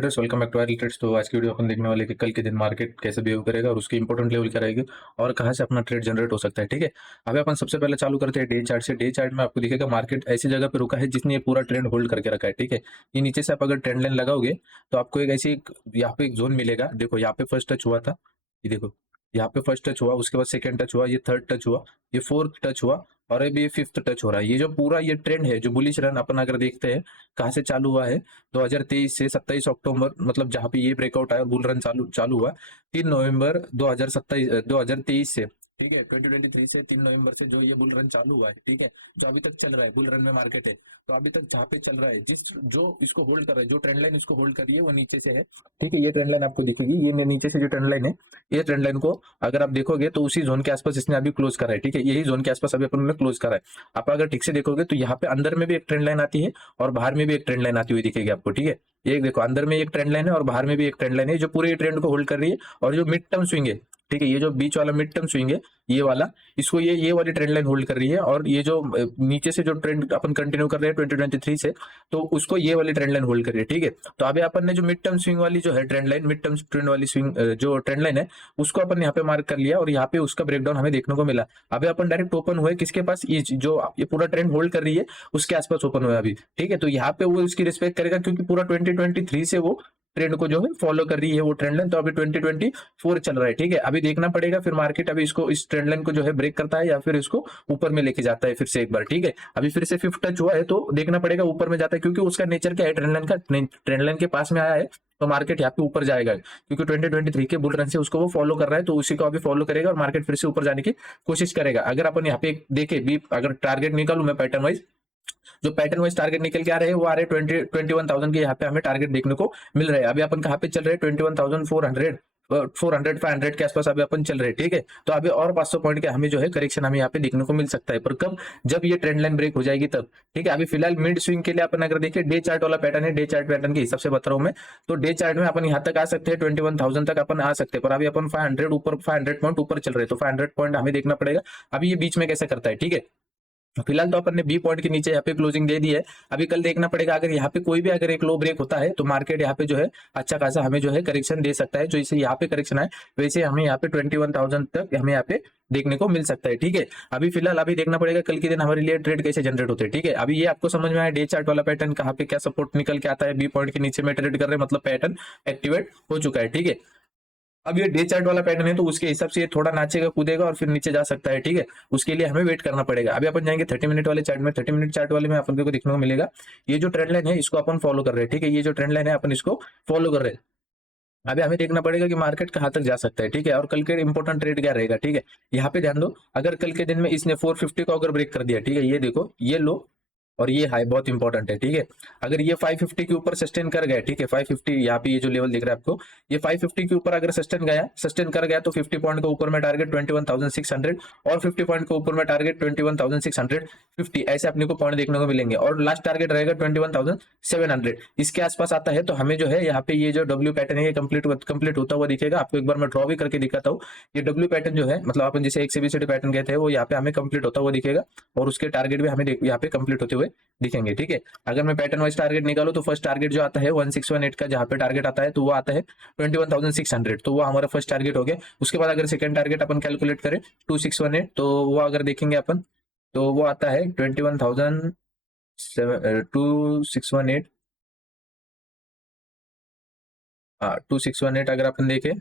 Traders, welcome back to our trades. तो आज की वीडियो अपन देखने वाले कि कल के दिन मार्केट कैसे बिहेव करेगा और उसकी इंपॉर्टेंट लेवल क्या रहेगी और कहाँ से अपना ट्रेड जनरेट हो सकता है। ठीक है, अभी अपन सबसे पहले चालू करते हैं डे चार्ट से। डे चार्ट में आपको दिखेगा मार्केट ऐसी जगह पे रुका है जिसने ये पूरा ट्रेंड होल्ड करके रखा है। ठीक है, ये नीचे से आप अगर ट्रेंड लाइन लगाओगे तो आपको एक ऐसी यहाँ पे एक जोन मिलेगा। देखो यहाँ पे फर्स्ट टच हुआ था, ये देखो यहाँ पे फर्स्ट टच हुआ, उसके बाद सेकंड टच हुआ, ये थर्ड टच हुआ, ये फोर्थ टच हुआ और अभी ये फिफ्थ टच हो रहा है। ये जो पूरा ये ट्रेंड है, जो बुलिश रन अपन अगर देखते हैं कहाँ से चालू हुआ है 2023 से 27 अक्टूबर, मतलब जहां पे ये ब्रेकआउट आया बुल रन चालू चालू हुआ 3 नवंबर 2023 से। ठीक है, 2023 से 3 नवंबर से जो ये बुल रन चालू हुआ है, ठीक है, जो अभी तक चल रहा है बुल रन में मार्केट है। तो अभी तक जहाँ पे चल रहा है, जिस जो इसको होल्ड कर रहा है, जो ट्रेंड लाइन इसको होल्ड कर रही है वो नीचे से है। ठीक है, ये ट्रेंड लाइन आपको दिखेगी, ये नीचे से जो ट्रेंड लाइन है, ये ट्रेंड लाइन को अगर आप देखोगे तो उसी जोन के आसपास इसने अभी क्लोज करा है। ठीक है, यही जोन के आसपास अभी अपन ने क्लोज करा है। आप अगर ठीक से देखोगे तो यहाँ पे अंदर में भी एक ट्रेंड लाइन आती है और बाहर में भी एक ट्रेंड लाइन आती हुई दिखेगी आपको। ठीक है, ये देखो अंदर में एक ट्रेंड लाइन है और बाहर में भी एक ट्रेंड लाइन है जो पूरे ट्रेंड को होल्ड कर रही है। और जो मिड टर्म स्विंग है, ठीक है, ये जो बीच वाला मिड टर्म स्विंग है, ये वाला, इसको ये वाली ट्रेंड लाइन होल्ड कर रही है। और ये जो नीचे से जो ट्रेंड अपन कंटिन्यू कर रहे हैं 2023 से, तो उसको ये वाली ट्रेंड लाइन होल्ड कर रही है। ठीक है, तो अभी अपन ने जो मिड टर्म स्विंग वाली जो है trend line, mid term trend वाली स्विंग जो ट्रेंड लाइन है, उसको अपन यहाँ पे मार्क कर लिया और यहाँ पे उसका ब्रेकडाउन हमें देखने को मिला। अभी अपन डायरेक्ट ओपन हुए किसके पास, ये जो ये पूरा ट्रेंड होल्ड कर रही है उसके आसपास ओपन हुआ अभी। ठीक है, तो यहाँ पे वो उसकी रिस्पेक्ट करेगा क्योंकि पूरा 2023 से वो ट्रेंड को जो है फॉलो कर रही है वो ट्रेंड लाइन। तो अभी 2024 चल रहा है। ठीक है, अभी देखना पड़ेगा फिर मार्केट अभी इसको, इस ट्रेंड लाइन को जो है ब्रेक करता है या फिर इसको ऊपर में लेके जाता है फिर से एक बार। ठीक है, अभी फिर से फिफ्थ टच हुआ है तो देखना पड़ेगा ऊपर में जाता है क्योंकि उसका नेचर क्या है, ट्रेंड लाइन का, ट्रेंड लाइन के पास में आया है तो मार्केट यहाँ पे ऊपर जाएगा क्योंकि 2023 के बुल रन से उसको वो फॉलो कर रहा है, तो उसी को अभी फॉलो करेगा और मार्केट फिर से ऊपर जाने की कोशिश करेगा। अगर अपन यहाँ पे देखे भी, अगर टारगेट निकालू मैं पैटर्न वाइज, जो पैटर्न वाइज टारगेट निकल के आ रहे हैं वो आ रहे हैं 21,000 के यहाँ पे हमें टारगेट देखने को मिल रहे हैं। अभी अपन कहाँ पे चल रहे हैं 21,400 400 500 के आसपास अभी अपन चल रहे हैं। ठीक है, तो अभी और 500 पॉइंट के हमें जो है करेक्शन हमें यहाँ पे देखने को मिल सकता है, पर कब, जब ये ट्रेंड लाइन ब्रेक हो जाएगी तब। ठीक है, अभी फिलहाल मिड स्विंग के लिए अपन अगर देखिए डे चार्ट वाला पैटर्न है, डे चार्ट पैटर्न के हिसाब से बता रहा हूं मैं, तो डे चार्ट में अपन यहाँ तक आ सकते हैं, 21,000 तक अपन आ सकते हैं, पर अभी अपन 500 ऊपर, 500 पॉइंट ऊपर चल रहे हैं, तो 500 पॉइंट हमें देखना पड़ेगा अभी ये बीच में कैसे करता है। ठीक है, फिलहाल तो अपन ने बी पॉइंट के नीचे यहाँ पे क्लोजिंग दे दी है। अभी कल देखना पड़ेगा, अगर यहाँ पे कोई भी अगर एक लो ब्रेक होता है तो मार्केट यहाँ पे जो है अच्छा खासा हमें जो है करेक्शन दे सकता है। जो इसे यहाँ पे करेक्शन है वैसे हमें यहाँ पे 21,000 तक हमें यहाँ पे देखने को मिल सकता है। ठीक है, अभी फिलहाल अभी देखना पड़ेगा कल के दिन हमारे लिए ट्रेड कैसे जनरेट होते हैं। ठीक है, अभी ये आपको समझ में आया डे चार्ट वाला पैटर्न कहाँ पे क्या सपोर्ट निकल के आता है, बी पॉइंट के नीचे में ट्रेड कर रहे हैं, मतलब पैटर्न एक्टिवेट हो चुका है। ठीक है, अब ये डे चार्ट वाला पैटर्न है तो उसके हिसाब से ये थोड़ा नाचेगा कूदेगा और फिर नीचे जा सकता है। ठीक है, उसके लिए हमें वेट करना पड़ेगा। अभी अपन जाएंगे 30 मिनट वाले चार्ट में। 30 मिनट चार्ट वाले में अपन को देखने को मिलेगा ये जो ट्रेंड लाइन है इसको अपन फॉलो कर रहे हैं। ठीक है, ये जो ट्रेंड लाइन है अपन इसको फॉलो कर रहे हैं। अभी हमें देखना पड़ेगा कि मार्केट कहाँ तक जा सकता है। ठीक है, और कल के इंपॉर्टेंट ट्रेड क्या रहेगा। ठीक है, यहाँ पे ध्यान दो, अगर कल के दिन में इसने 450 को अगर ब्रेक कर दिया, ठीक है, ये देखो ये लो और ये हाई बहुत इंपॉर्टेंट है। ठीक है, अगर ये 550 के ऊपर सस्टेन कर गया, ठीक है, 550 यहाँ पे ये जो लेवल दिख रहा है आपको, ये 550 के ऊपर अगर सस्टेन कर गया तो 50 पॉइंट के ऊपर में टारगेट 21,600 और 50 पॉइंट के ऊपर में टारगेट 21,650, ऐसे अपने को पॉइंट देखने को मिलेंगे और लास्ट टारगेट रहेगा 21,700। इसके आसपास आता है तो हमें जो है यहाँ पे ये जो डब्ल्यू पैटर्न है ये कंप्लीट होता हुआ दिखेगा। आपको एक बार मैं ड्रॉ भी करके दिखाता हूँ। ये डब्ल्यू पैटर्न जो है, मतलब अपन जैसे XABCD पैटर्न कहते हैं, वो यहाँ पे हमें कंप्लीट होता हुआ दिखेगा और उसके टारगेट भी हमें यहाँ पे कंप्लीट होते हुए दिखेंगे। ठीक है, अगर मैं पैटर्न वाइज टारगेट निकालू तो फर्स्ट टारगेट जो आता है 1618 का, जहां पे टारगेट आता है तो वो आता है 21,600, तो वो हमारा फर्स्ट टारगेट हो गया। उसके बाद अगर सेकंड टारगेट अपन कैलकुलेट करें 2618, तो वो अगर देखेंगे अपन तो वो आता है 2618, हाँ 2618 अगर अपन देखें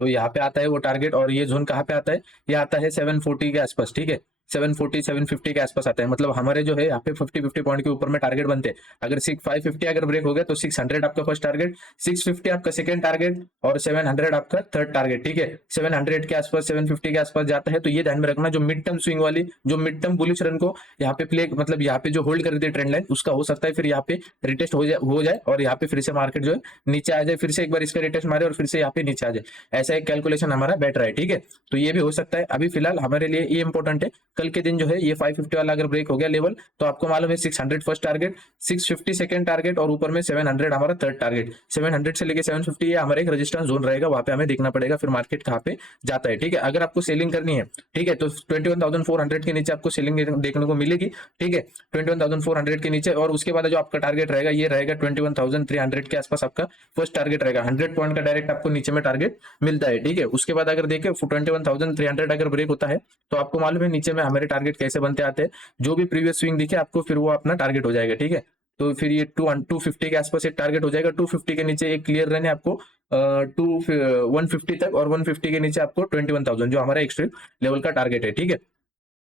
तो यहाँ पे आता है वो टारगेट। और ये जोन कहाँ पे आता है, ये आता है 740 के आसपास। ठीक है, 740 750 के आसपास आता है, मतलब हमारे जो है यहाँ पे 50 पॉइंट के ऊपर में टारगेट बनते हैं। अगर 550 अगर ब्रेक हो गया तो 600 आपका फर्स्ट टारगेट, 650 आपका सेकंड टारगेट और 700 आपका थर्ड टारगेट। ठीक है, 700 के आसपास 750 के आसपास जाता है तो ये ध्यान में रखना, जो मिड टर्म स्विंग वाली, जो मिड टर्म बुलिश रन को यहाँ पे प्ले, मतलब यहाँ पे जो होल्ड कर देते ट्रेंड लाइन, उसका हो सकता है फिर यहाँ पे रिटेस्ट हो जाए और यहाँ पे फिर से मार्केट जो है नीचे आ जाए, फिर से एक बार इसका रिटेस्ट मारे और फिर से यहाँ पे नीचे आ जाए। ऐसा एक कैलकुलेशन हमारा बैठ रहा है। ठीक है, तो ये भी हो सकता है। अभी फिलहाल हमारे लिए ये इंपॉर्टेंट है कल के दिन जो है ये 550 वाला अगर ब्रेक हो गया लेवल, तो आपको मालूम है 600 फर्स्ट टारगेट, 650 सेकंड टारगेट और ऊपर में 700 हमारा थर्ड टारगेट। 700 से लेके 750 ये हमारा एक रेजिस्टेंस जोन रहेगा, वहां पे हमें देखना पड़ेगा फिर मार्केट कहाँ पे जाता है। ठीक है, अगर आपको सेलिंग करनी है, ठीक है, तो 21,400 के नीचे आपको सेलिंग देखने को मिलेगी। ठीक है, 21,400 के नीचे, और उसके बाद जो आपका टारगेट रहेगा ये रहेगा 21,300 के आसपास आपका फर्स्ट टारगेट रहेगा। 100 पॉइंट का डायरेक्ट आपको नीचे में टारगेट मिलता है। ठीक है, उसके बाद अगर देखें 21,300 अगर ब्रेक होता है तो आपको मालूम है नीचे में हमारे टारगेट कैसे बनते आते हैं, जो भी प्रीवियस स्विंग दिखे आपको फिर वो अपना टारगेट हो जाएगा। ठीक है, तो फिर ये 250 के आसपास एक टारगेट हो जाएगा। 250 के नीचे एक क्लियर रन है आपको 150 तक, और 150 के नीचे आपको 21,000 जो हमारा एक्सट्रीम लेवल का टारगेट है। ठीक है,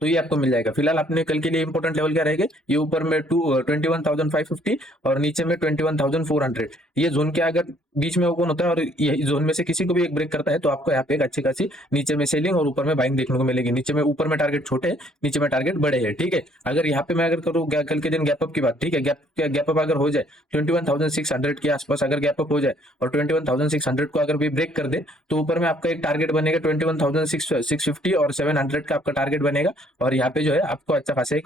तो ये आपको मिल जाएगा। फिलहाल आपने कल के लिए इंपॉर्टेंट लेवल क्या रहेगा, ये ऊपर में 21,550 और नीचे में 21,400, ये जोन के अगर बीच में ओपन होता है और यही जोन में से किसी को भी एक ब्रेक करता है तो आपको यहाँ पे एक अच्छी खासी नीचे में सेलिंग और ऊपर में बाइंग देखने को मिलेगी। नीचे में ऊपर में टारगेट छोटे है, नीचे में टारगेट बड़े हैं। ठीक है, अगर यहाँ पे मैं अगर करूँ कल के दिन गैप अप की बात, ठीक है, गैप अप अगर हो जाए 21,600 के आसपास अगर गैप अप हो जाए और 21,600 को अगर भी ब्रेक कर दे तो ऊपर में आपका एक टारगेट बनेगा 21,650 और 700 का आपका टारगेट बनेगा, और यहाँ पे जो है आपको अच्छा खासा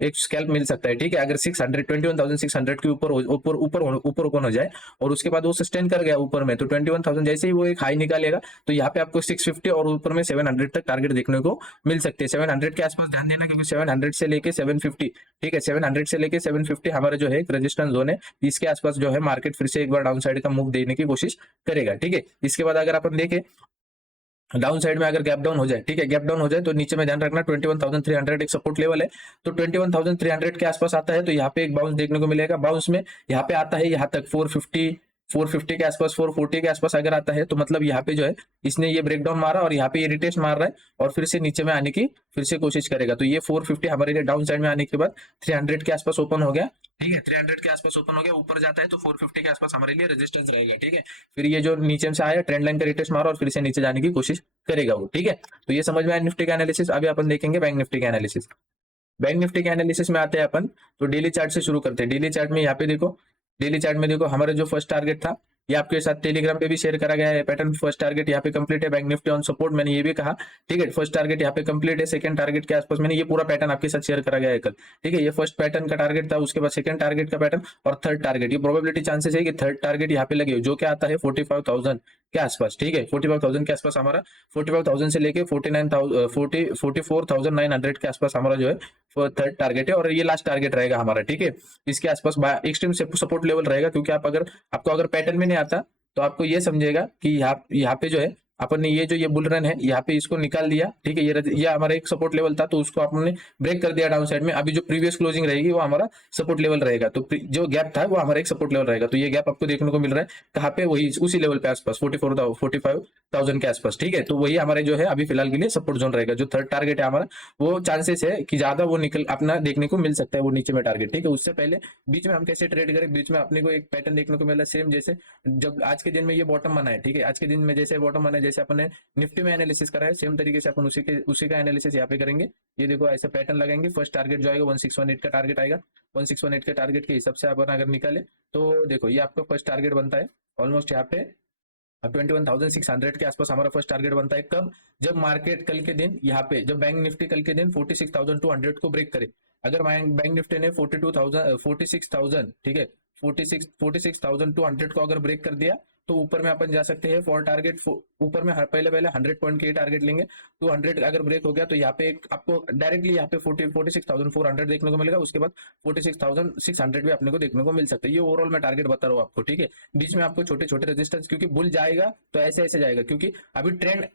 एक स्कैल्प मिल सकता है। ठीक है, अगर 21,600 के ऊपर ऊपर ऊपर ऊपर ओपन हो जाए और उसके बाद वो सस्टेन कर गया ऊपर में, तो 21,000 जैसे ही वो एक हाई निकालेगा तो यहाँ पे आपको 650 और ऊपर में 700 तक टारगेट देखने को मिल सकते हैं। 700 के आसपास ध्यान देना, क्योंकि 700 से लेके 750, ठीक है, 700 से लेके 750 हमारा जो है एक रेजिस्टेंस जोन है, इसके आसपास जो है मार्केट फिर से एक बार डाउन साइड का मूव देने की कोशिश करेगा। ठीक है, इसके बाद अगर अपन देखें डाउन साइड में अगर गैप डाउन हो जाए, ठीक है, गैप डाउन हो जाए तो नीचे में ध्यान रखना 21,300 एक सपोर्ट लेवल है, तो 21,300 के आसपास आता है तो यहाँ पे एक बाउंस देखने को मिलेगा। बाउंस में यहाँ पे आता है यहाँ तक 450 के आसपास, 440 के आसपास अगर आता है तो मतलब यहाँ पे जो है इसने ये ब्रेकडाउन मारा और यहाँ पे ये रिटेस्ट मार रहा है और फिर से नीचे में आने की फिर से कोशिश करेगा। तो ये 450 हमारे लिए डाउन साइड में आने के बाद 300 के आसपास ओपन हो गया। ठीक है, 300 के आसपास ओपन हो गया, ऊपर जाता है तो 450 के आसपास हमारे लिए रेजिस्टेंस रहेगा। ठीक है, फिर ये जो नीचे से आया ट्रेंड लाइन का रिटेस्ट मारा और फिर से नीचे जाने की कोशिश करेगा वो। ठीक है, तो ये समझ में आया निफ्टी का एनालिसिस। अभी अपन देखेंगे बैंक निफ्टी का एनालिसिस। बैंक निफ्टी के एनालिसिस में आते हैं अपन, तो डेली चार्ट से शुरू करते हैं। डेली चार्ट में यहाँ पे देखो, डेली चार्ट में देखो हमारा जो फर्स्ट टारगेट था ये आपके साथ टेलीग्राम पे भी शेयर करा गया है पैटर्न। फर्स्ट टारगेट यहाँ पे कंप्लीट है, बैंक निफ्टी ऑन सपोर्ट, मैंने ये भी कहा। ठीक है, फर्स्ट टारगेट यहाँ पे कंप्लीट है, सेकंड टारगेट के आसपास मैंने ये पूरा पैटर्न आपके साथ शेयर करा गया है कल। ठीक है, ये फर्स्ट पैटर्न का टारगेट था, उसके बाद सेकंड टारगेट का पैटर्न और थर्ड टारगेट। ये प्रोबेबिलिटी चांसेस है कि थर्ड टारगेट यहाँ पे लगे, जो क्या आता है 45,000 के आसपास। ठीक है, 45,000 के आसपास हमारा 45,000 से लेके 44,900 के आसपास हमारा जो है थर्ड टारगेट है और ये लास्ट टारगेट रहेगा हमारा। ठीक है, इसके आसपास एक्सट्रीम सपोर्ट लेवल रहेगा, क्योंकि आप अगर आपको अगर पैटर्न में नहीं आता तो आपको ये समझेगा कि यहाँ पे जो है अपन ने ये जो ये बुल रन है यहाँ पे इसको निकाल दिया। ठीक है, ये हमारा एक सपोर्ट लेवल था तो उसको आपने ब्रेक कर दिया डाउन साइड में। अभी जो प्रीवियस क्लोजिंग रहेगी वो हमारा सपोर्ट लेवल रहेगा, तो जो गैप था वो हमारा एक सपोर्ट लेवल रहेगा। तो ये गैप आपको देखने को मिल रहा है कहाँ पे, वही उसी लेवल पे आसपास 45,000 के आसपास। ठीक है, तो वही हमारे जो है अभी फिलहाल के लिए सपोर्ट जोन रहेगा। जो थर्ड टारगेट है हमारा वो चांसेस है कि ज्यादा वो निकल अपना देखने को मिल सकता है वो नीचे में टारगेट। ठीक है, उससे पहले बीच में हम कैसे ट्रेड करें, बीच में अपने को एक पैटर्न देखने को मिला सेम जैसे जब आज के दिन में ये बॉटम बना है। ठीक है, आज के दिन में जैसे बॉटम बना है, जैसे अपने निफ्टी में एनालिसिस करा है सेम तरीके से अपन उसी का एनालिसिस यहाँ पे करेंगे। ये देखो ऐसे पैटर्न लगाएंगे, फर्स्ट टारगेट जो आएगा 1618 का टारगेट आएगा। 1618 के टारगेट के हिसाब से अपन अगर निकाले तो देखो ये आपका फर्स्ट टारगेट बनता है ऑलमोस्ट यहाँ पे 21,600 के आसपास हमारा फर्स्ट टारगेट बनता है। कब, जब मार्केट कल के दिन यहाँ पे, जब बैंक निफ्टी कल के दिन 46,200 को ब्रेक करे। अगर बैंक निफ्टी ने 46,000, ठीक है, 46,200 को अगर ब्रेक कर दिया तो ऊपर में अपन जा सकते हैं फॉर टारगेट। ऊपर में पहले 100 पॉइंट के टारगेट लेंगे, 200 अगर ब्रेक हो गया तो यहाँ पे एक आपको डायरेक्टली यहाँ पे 46,400 देखने को मिलेगा। उसके बाद 46,600 भी अपने को देखने को मिल सकता है। ये ओवरऑल मैं टारगेट बता रहा हूँ आपको। ठीक है, बीच में आपको छोटे छोटे रेजिस्टेंस, क्योंकि बुल जाएगा तो ऐसे ऐसे जाएगा, क्योंकि अभी ट्रेंड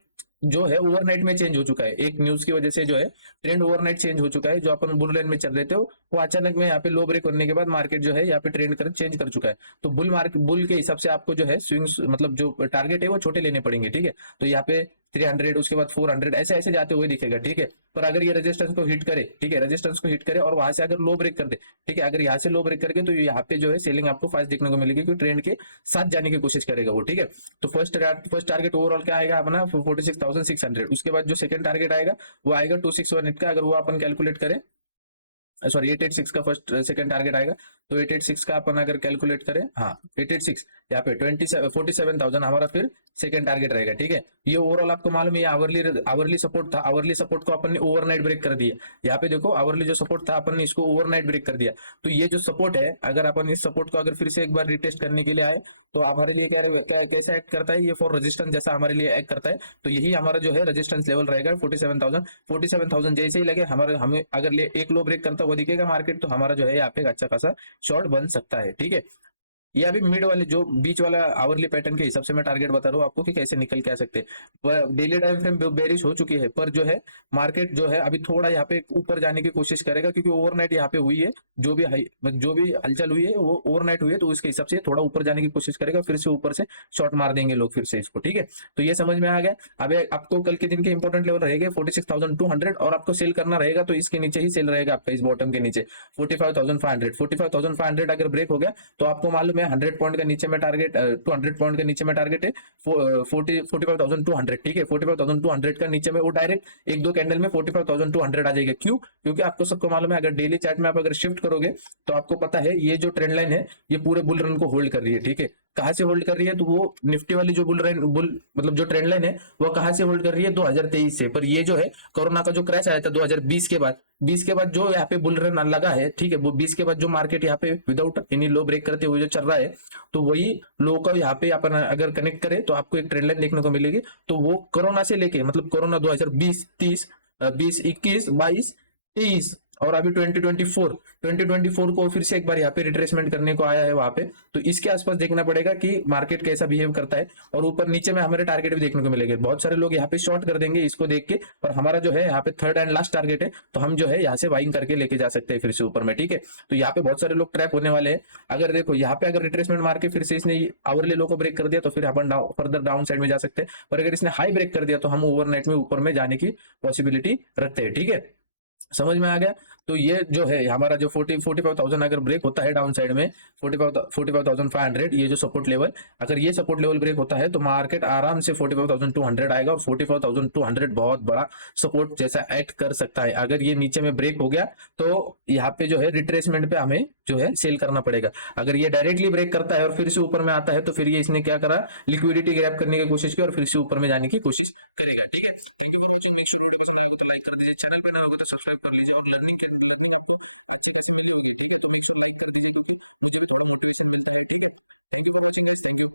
जो है ओवरनाइट में चेंज हो चुका है। एक न्यूज की वजह से जो है ट्रेंड ओवरनाइट चेंज हो चुका है। जो अपन बुल लाइन में चल रहे थे वो अचानक में यहाँ पे लो ब्रेक करने के बाद मार्केट जो है यहाँ पे ट्रेंड कर चेंज कर चुका है। तो बुल के हिसाब से आपको जो है स्विंग्स मतलब जो टारगेट है वो छोटे लेने पड़ेंगे। ठीक है, तो यहाँ पे 300 उसके बाद 400 ऐसे ऐसे जाते हुए दिखेगा। ठीक है, पर अगर ये रेजिस्टेंस को हिट करे, ठीक है, रेजिस्टेंस को हिट करे और वहां से अगर लो ब्रेक कर दे, ठीक है, अगर यहाँ से लो ब्रेक करके तो यहाँ पे जो है सेलिंग आपको फास्ट देखने को मिलेगी, क्योंकि ट्रेंड के साथ जाने की कोशिश करेगा वो। ठीक है, तो फर्स्ट टारगेट ओवरऑल क्या आएगा अपना 46,600। उसके बाद जो सेकंड टारगेट आएगा वो आएगा 2618 का। अगर वो अपन कैलकुलेट करें सॉरी 886 का फर्स्ट सेकंड टारगेट आएगा। तो 886 का अपन अगर कैलकुलेट करें, हाँ 886 यहाँ पे 47,000 हमारा फिर सेकंड टारगेट रहेगा, ठीक है। ये ओवरऑल आपको मालूम है, ये आवरली सपोर्ट था, आवरली सपोर्ट को अपन ने ओवरनाइट ब्रेक कर दिया। यहाँ पे देखो आवरली जो सपोर्ट था अपन ने इसको ओवरनाइट ब्रेक कर दिया। तो ये जो सपोर्ट है, अगर अपन इस सपोर्ट को अगर फिर से एक बार रिटेस्ट करने के लिए आए तो हमारे लिए कैसा एक्ट करता है, ये फॉर रेजिस्टेंस जैसा हमारे लिए एक्ट करता है। तो यही हमारा जो है रेजिस्टेंस लेवल रहेगा 47,000 जैसे ही लगे हमारे, हमें अगर ले एक लो ब्रेक करता हुआ दिखेगा मार्केट, तो हमारा जो है यहाँ पे एक अच्छा खासा शॉर्ट बन सकता है, ठीक है। ये अभी मिड वाले जो बीच वाला आवरली पैटर्न के हिसाब से मैं टारगेट बता रहा हूँ आपको कि कैसे निकल के आ सकते हैं। डेली टाइम फ्रेम बेरिश हो चुकी है, पर जो है मार्केट जो है अभी थोड़ा यहाँ पे ऊपर जाने की कोशिश करेगा, क्योंकि ओवरनाइट यहाँ पे हुई है, जो भी हलचल हुई है वो ओवरनाइट हुई है, तो उसके हिसाब से थोड़ा ऊपर जाने की कोशिश करेगा, फिर से ऊपर से शॉर्ट मार देंगे लोग फिर से इसको, ठीक है। तो ये समझ में आ गया। अब आपको कल के दिन के इंपॉर्टेंट लेवल रहेगा 46,200, और आपको सेल करना रहेगा तो इसके नीचे ही सेल रहेगा आपका, इस बॉटम के नीचे 45,500 अगर ब्रेक हो गया तो आपको मालूम है 100 पॉइंट का नीचे में टारगेट, 200 पॉइंट का नीचे में टारगेट है 45,200, ठीक है। 45,200 का नीचे में वो डायरेक्ट एक दो कैंडल में 45,200 आ जाएगा। क्यों? क्योंकि आपको सबको मालूम है, अगर डेली चार्ट में आप अगर शिफ्ट करोगे तो आपको पता है ये जो ट्रेंड लाइन है ये पूरे बुल रन को होल्ड कर रही है, ठीक है। कहां से होल्ड कर रही है? तो वो निफ्टी वाली जो बुल मतलब जो ट्रेंड लाइन है वो कहां से होल्ड कर रही है? 2023 से। पर ये जो है कोरोना का जो क्रैश आया था 2020 के बाद, 20 के बाद जो यहाँ पे बुल रन लगा है, ठीक है, वो 20 के बाद जो मार्केट यहाँ पे विदाउट एनी लो ब्रेक करते हुए जो चल रहा है, तो वही लो का यहाँ पे अपन अगर कनेक्ट करें तो आपको एक ट्रेंड लाइन देखने को मिलेगी। तो वो कोरोना से लेके मतलब कोरोना 2020, 30, 20, 21, 22, 23 और अभी 2024 को फिर से एक बार यहाँ पे रिट्रेसमेंट करने को आया है वहां पे। तो इसके आसपास देखना पड़ेगा कि मार्केट कैसा बिहेव करता है, और ऊपर नीचे में हमारे टारगेट भी देखने को मिलेंगे। बहुत सारे लोग यहाँ पे शॉर्ट कर देंगे इसको देख के, पर हमारा जो है यहाँ पे थर्ड एंड लास्ट टारगेट है, तो हम जो है यहाँ से बाइंग करके लेके जा सकते हैं फिर से ऊपर में, ठीक है। तो यहाँ पे बहुत सारे लोग ट्रैप होने वाले हैं। अगर देखो यहाँ पे अगर रिट्रेसमेंट मार के फिर से इसने आवरली लो को ब्रेक कर दिया तो फिर अपन फर्दर डाउन साइड में जा सकते हैं। पर अगर इसने हाई ब्रेक कर दिया तो हम ओवरनाइट में ऊपर में जाने की पॉसिबिलिटी रखते हैं, ठीक है। समझ में आ गया। तो ये जो है हमारा जो 45,000 अगर ब्रेक होता है डाउन साइड में 45,500, ये जो सपोर्ट लेवल, अगर ये सपोर्ट लेवल ब्रेक होता है तो मार्केट आराम से 45,200 आएगा, और 44,200 बहुत बड़ा सपोर्ट जैसा एक्ट कर सकता है। अगर ये नीचे में ब्रेक हो गया तो यहाँ पे जो है रिट्रेसमेंट पे हमें जो है सेल करना पड़ेगा। अगर ये डायरेक्टली ब्रेक करता है और फिर से ऊपर में आता है तो फिर ये इसने क्या करा, लिक्विडिटी ग्रैब करने की कोशिश की और फिर से ऊपर में जाने की कोशिश करेगा, ठीक है। Thank you for watching. Make sure video पसंद आएगा तो लाइक कर दीजिए, चैनल पे नए होगा तो सब्सक्राइब कर लीजिए, और लर्निंग आपको अच्छे खासी मिलने लगी है, तो लाइक कर दीजिए, क्योंकि मुझे भी थोड़ा मोटिवेशन मिलता है, ठीक है।